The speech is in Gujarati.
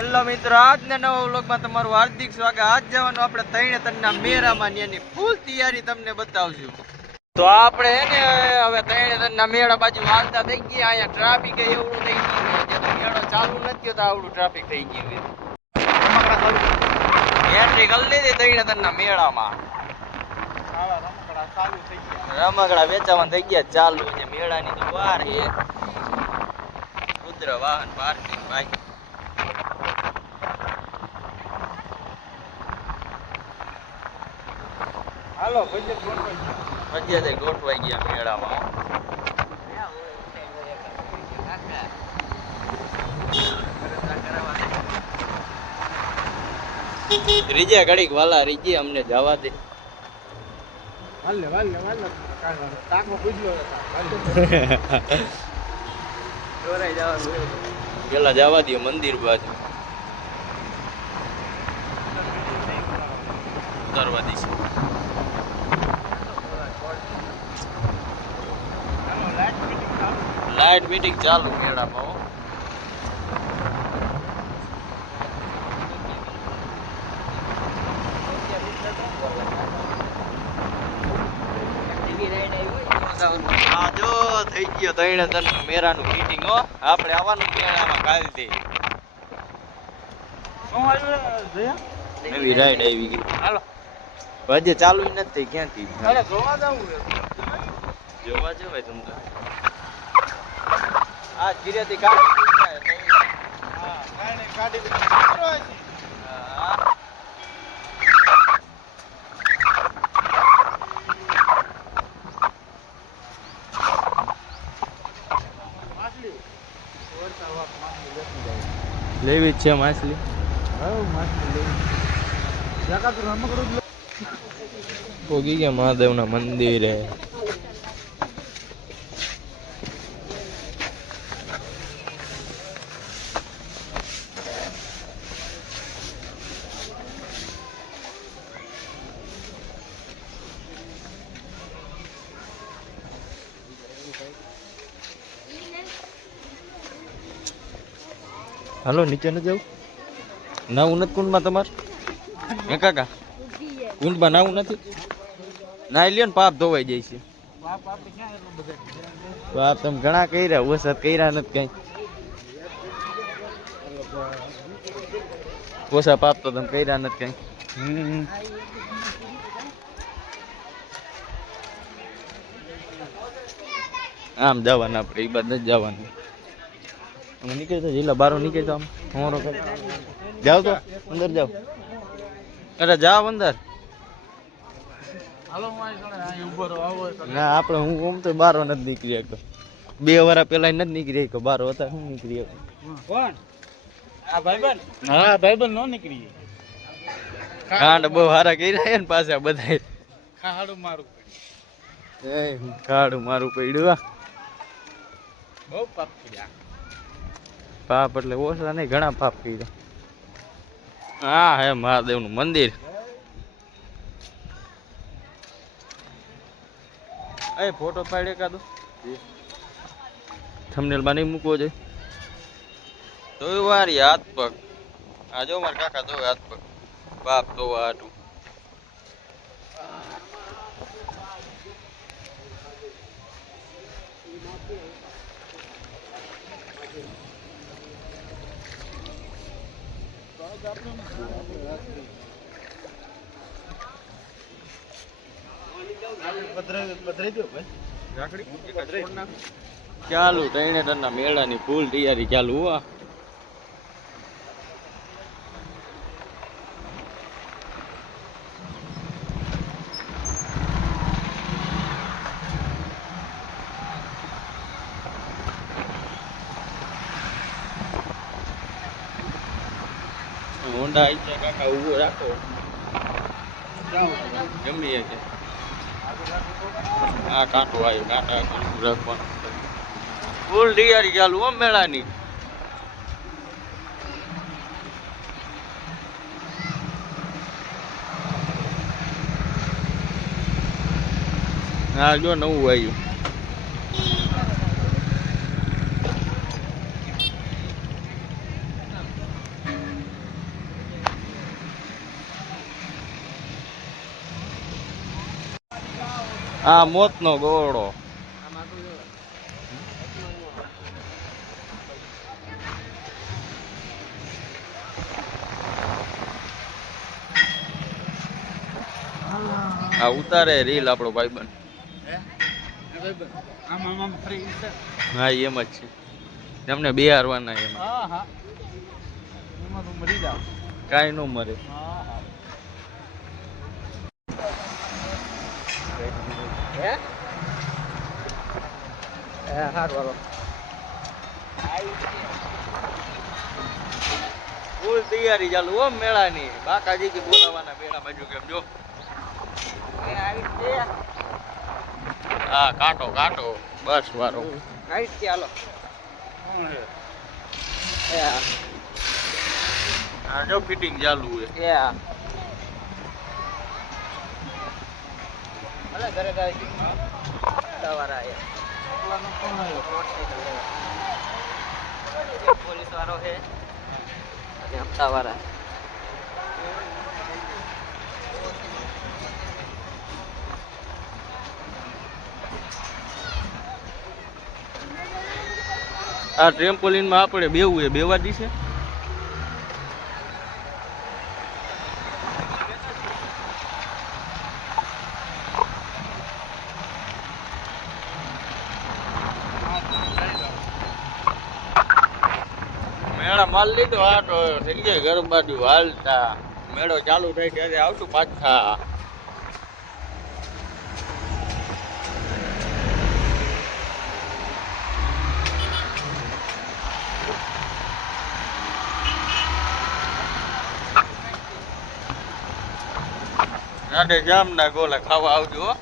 હેલો મિત્રો, આજના નવા વ્લોગમાં તમારું હાર્દિક સ્વાગત. આજ જવાનું આપણે ત્રણે ત્રણના મેળામાં એની ફૂલ તૈયારી તમને બતાવશું. તો આપણે ને હવે ત્રણે ત્રણના મેળા બાજુ હાલતા થઈ ગયા, અહીંયા ટ્રાફિક એવડું થઈ ગયું મેળો ચાલુ નથી તો આવડું ટ્રાફિક થઈ ગયું એન્ટ્રી કરી લીધી ત્રણે ત્રણના મેળામાં. રમકડા વેચાવાનું થઈ ગયા, ચાલુ છે. મેળાની તો વાર છે. રુદ્ર વાહન, પાર્કિંગ, બાઈક. હાલો બજેટ ગોઠવાઈ અત્યારે ગોઠવાઈ ગયા મેળામાં રીજે ઘડીક વાલા રીજે અમને જવા દે. વાલે વાલે વાલે. જવા દે પેલા જવા દે મંદિર બાજુ. ઉતારવા દઈશું. લાઈટ મીટિંગ ચાલુ મેળામાં જો થઈ ગયો ત્રણે ત્રણ મેળાનું મીટિંગ હો. આપણે આવવાનું મેળામાં કાલથી. શું આવ્યું નવી રાઈડ આવી ગઈ. હાલો. હજી ચાલુ નથી ક્યાંથી. અરે જોવા જવું જોવા જવાય તમ તો. આ ધીરેથી કાઢી હા હા. લેવી છે માછલી. ભોગી પોગી ગયા મહાદેવના મંદિરે. હાલો, નીચે ન જવું નાવું નથી કુંડમાં તમારે? હે, કાકા? કુંડમાં નાવું નથી? ના, લ્યો ને, પાપ ધોવાઈ જાય છે. બધા પાપ તમે ઘણા કર્યા વસત કર્યા નથી કઈ. ઓછા પાપ તો તમે કર્યા નથી કઈ. આમ જવાનું આપણે એ બાદ નથી જવાનું. અમે નીકળી તો જિલ્લા બારો નીકળી તો આમ હોરો કર જાઓ તો અંદર જાઓ. અરે જાઓ અંદર. ના આપણે હું આમ તો બારો નથી નીકળી શકતો. બે વાર પેલા નથી નીકળી શકો બારો હતા હું નીકળી શકો? કોણ? આ ભાઈબંધ? હા. ભાઈબંધ નો નીકળી કાંડ બહુ સારા કર્યા છે ને પાછા બધા ખાડું મારું કાળું મારું પડ્યું. બહુ પાપ કર્યા. પાપ એટલે ઓછા નહીં, ઘણા પાપ કર્યા. હા, હે, મહાદેવનું મંદિર. એ ફોટો પાડે કાદો થંબનેલમાં નહીં મૂકવો જોઈએ. તો વારી હાથ પગ. આ જો મારા કાકા તો હાથ પગ. બાપ તો હાટું પધરાઈ ત્રણે ત્રણ ના ચાલુ ની ફૂલ તૈયારી ચાલુ હો. હોન્ડા આવી કાકા ઊભો રાખો. ગમી કે હા કાંટો આવ્યો કાંટું રાખવાનું. ફૂલ તૈયારી ચાલુ હો મેળાની. હા જો નવું આવ્યું આ મોતનો ગોળો. આ ઉતારે રીલ આપણો ભાઈબંધ. હા એમ જ છે. તમને બિહારવાના એમ. હા હા. કાંઈ ન મરે. હા હા હાર વાળો ફૂલ તૈયારી ચાલુ હો મેળાની બાકાજી થી બોલાવાના મેળા બાજુ કેમ જો એ આવી છે હા કાંટો કાંટો બસ વારો આવી હા હા જો ફિટિંગ ચાલુ છે એ હા અલે ઘરે ગાય છે સવારા આયા મોટરસાઇકલ લેવા પોલીસ વાળો છે અને આ ટ્રેમ્પોલિનમાં આપણે બેવું એ બેવા દીશે મેળા માલ લીધો આ તો થઈ ગયો ઘર બાજુ હાલતા મેળો ચાલુ થાય ત્યારે આવશું પાછા જામ ના ગોલા ખાવા આવજો, હો.